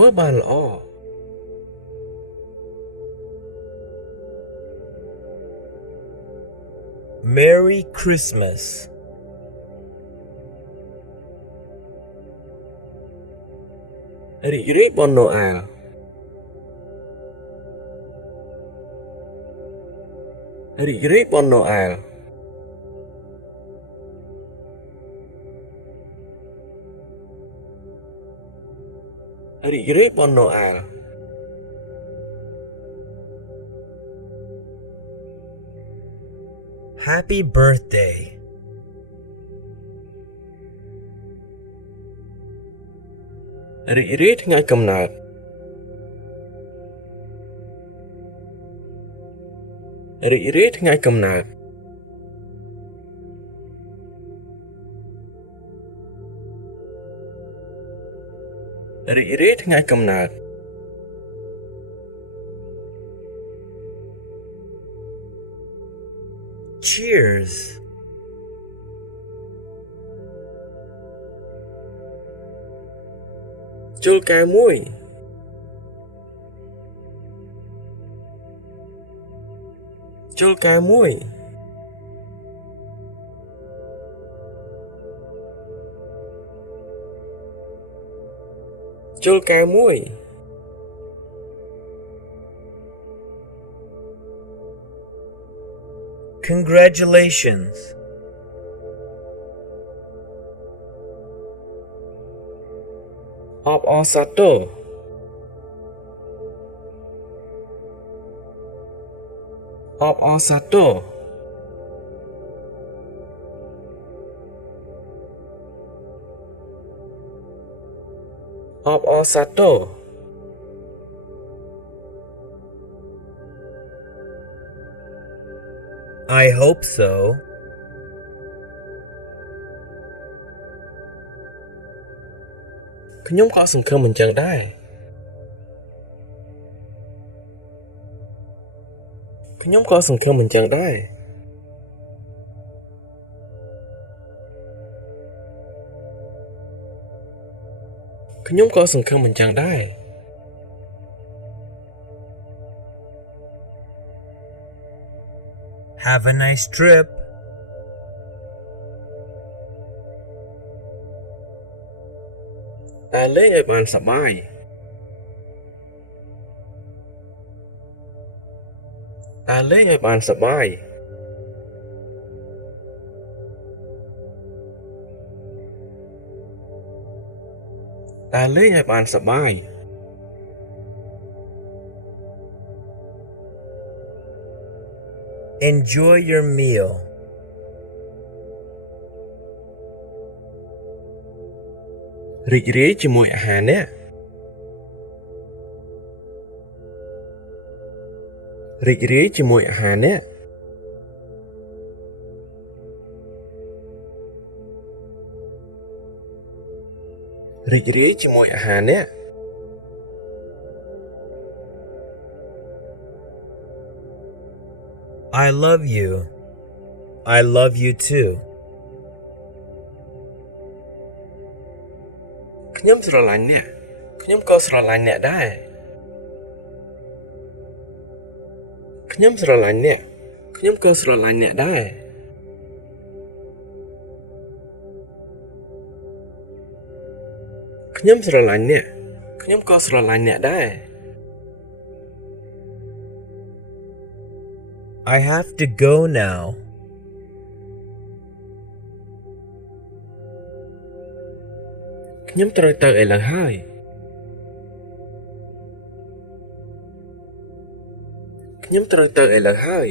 ធ្វើបានល្អ Merry Christmas រីករាយបុណ្យណូអែល រីករាយបុណ្យណូអែល រីករាយបុណ្យណូអែល Happy birthday រីករាយថ្ងៃកំណើត រីករាយថ្ងៃកំណើត រីករាយថ្ងៃកំណើត Cheers ជុលកែវមួយ ជុលកែវមួយ ជុលកែវមួយ Congratulations អបអរសាទរ អបអរសាទរ អបអរសាទរ I hope so ខ្ញុំក៏សង្ឃឹមអញ្ចឹងដែរ ខ្ញុំក៏សង្ឃឹមអញ្ចឹងដែរ ខ្ញុំក៏សង្ឃឹមអញ្ចឹងដែរ Have a nice trip តែលេងឲ្យបានសប្បាយ តែលេងឲ្យបានសប្បាយ តែលេងឲ្យបានសប្បាយ Enjoy your meal រីករាយជាមួយអាហារនេះ រីករាយជាមួយអាហារនេះ រីករាយជាមួយអាហារនេះ I love you I love you too ខ្ញុំស្រឡាញ់អ្នក ខ្ញុំក៏ស្រឡាញ់អ្នកដែរ ខ្ញុំស្រឡាញ់អ្នក ខ្ញុំក៏ស្រឡាញ់អ្នកដែរ ខ្ញុំស្រឡាញ់អ្នក ខ្ញុំក៏ស្រឡាញ់អ្នកដែរ I have to go now ខ្ញុំត្រូវទៅឥឡូវហើយ ខ្ញុំត្រូវទៅឥឡូវហើយ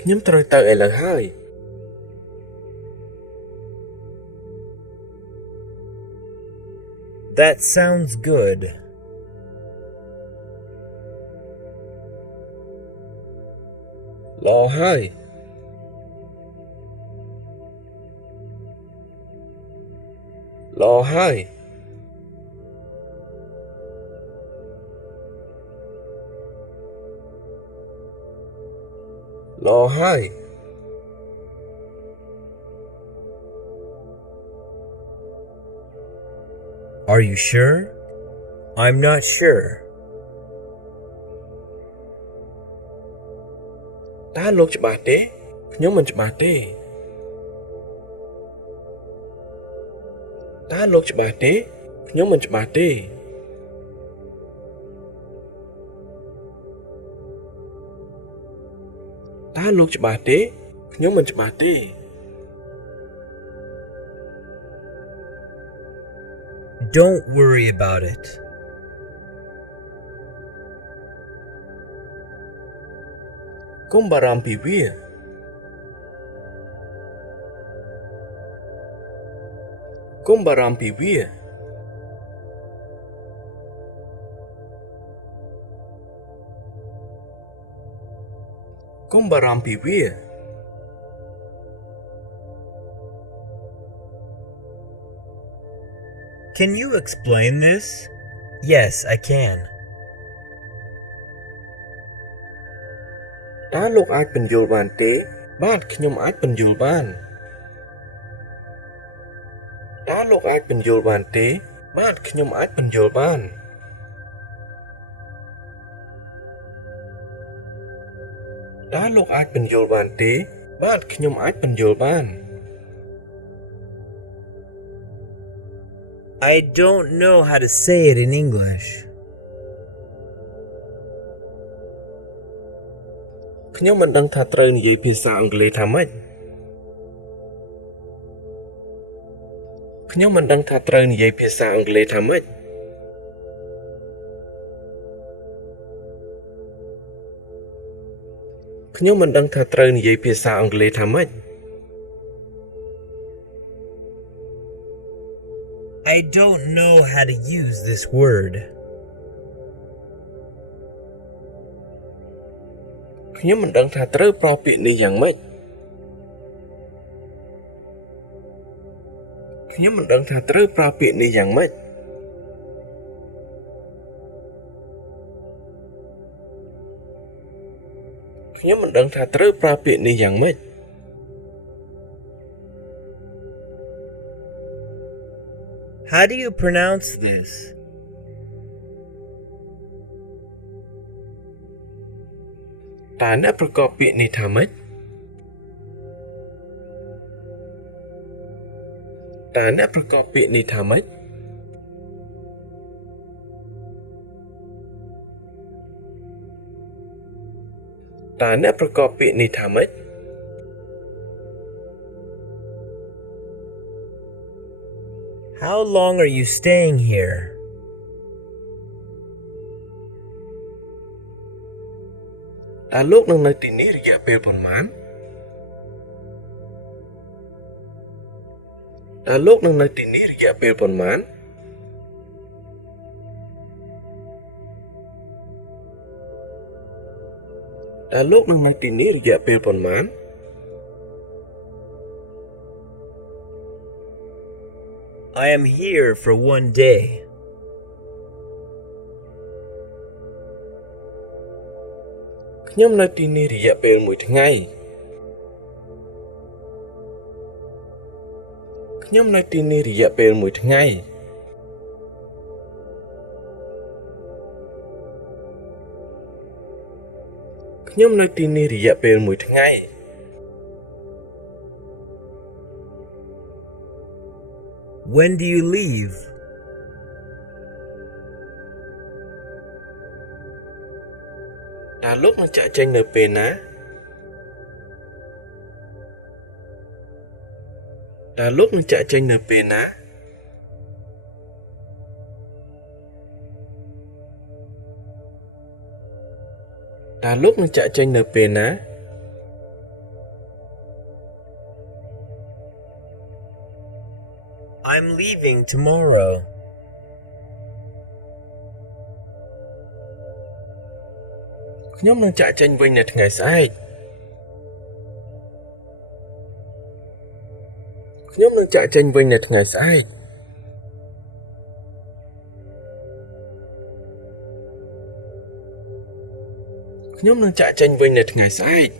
ខ្ញុំត្រូវទៅឥឡូវហើយ That sounds good ល្អហើយ ល្អហើយ ល្អហើយ Are you sure? I'm not sure. តើលោកច្បាស់ទេខ្ញុំមិនច្បាស់ទេតើលោកច្បាស់ទេខ្ញុំមិនច្បាស់ទេតើលោកច្បាស់ទេខ្ញុំមិនច្បាស់ទេ Don't worry about it. កុំបារម្ភពីវាកុំបារម្ភពីវាកុំបារម្ភពីវា Can you explain this? Yes, I can. តើលោកអាចបញ្យល់បានទេបាទខ្ញុំអាចបញ្យល់បានតើលោកអាចបញ្យល់បានទេបាទខ្ញុំអាចបញ្យល់បានតើលោកអាចបញ្យល់បានទេបាទខ្ញុំអាចបញ្យល់បាន I don't know how to say it in English. ខ្ញុំមិនដឹងថាត្រូវនិយាយភាសាអង់គ្លេសថាម៉េចខ្ញុំមិនដឹងថាត្រូវនិយាយភាសាអង់គ្លេសថាម៉េចខ្ញុំមិនដឹងថាត្រូវនិយាយភាសាអង់គ្លេសថាម៉េច I don't know how to use this word. ខ្ញុំមិនដឹងថាត្រូវប្រើពាក្យនេះយ៉ាងម៉េចខ្ញុំមិនដឹងថាត្រូវប្រើពាក្យនេះយ៉ាងម៉េចខ្ញុំមិនដឹងថាត្រូវប្រើពាក្យនេះយ៉ាងម៉េច How do you pronounce this? តើអ្នកប្រកបពាក្យនេះថាម៉េចតើអ្នកប្រកបពាក្យនេះថាម៉េចតើអ្នកប្រកបពាក្យនេះថាម៉េច How long are you staying here? តើលោកនឹងនៅទីនេះរយៈពេលប៉ុន្មានតើលោកនឹងនៅទីនេះរយៈពេលប៉ុន្មានតើលោកនឹងនៅទីនេះរយៈពេលប៉ុន្មាន I am here for 1 day. ខ្ញុំនៅទីនេះរយៈពេល1ថ្ងៃខ្ញុំនៅទីនេះរយៈពេល1ថ្ងៃខ្ញុំនៅទីនេះរយៈពេល1ថ្ងៃ When do you leave? តើលោកនឹងចាកចេញនៅពេលណាតើលោកនឹងចាកចេញនៅពេលណាតើលោកនឹងចាកចេញនៅពេលណា I'm leaving tomorrow. ខ្ញុំនឹងចាកចេញវិញនៅថ្ងៃស្អែកខ្ញុំនឹងចាកចេញវិញនៅថ្ងៃស្អែកខ្ញុំនឹងចាកចេញវិញនៅថ្ងៃស្អែក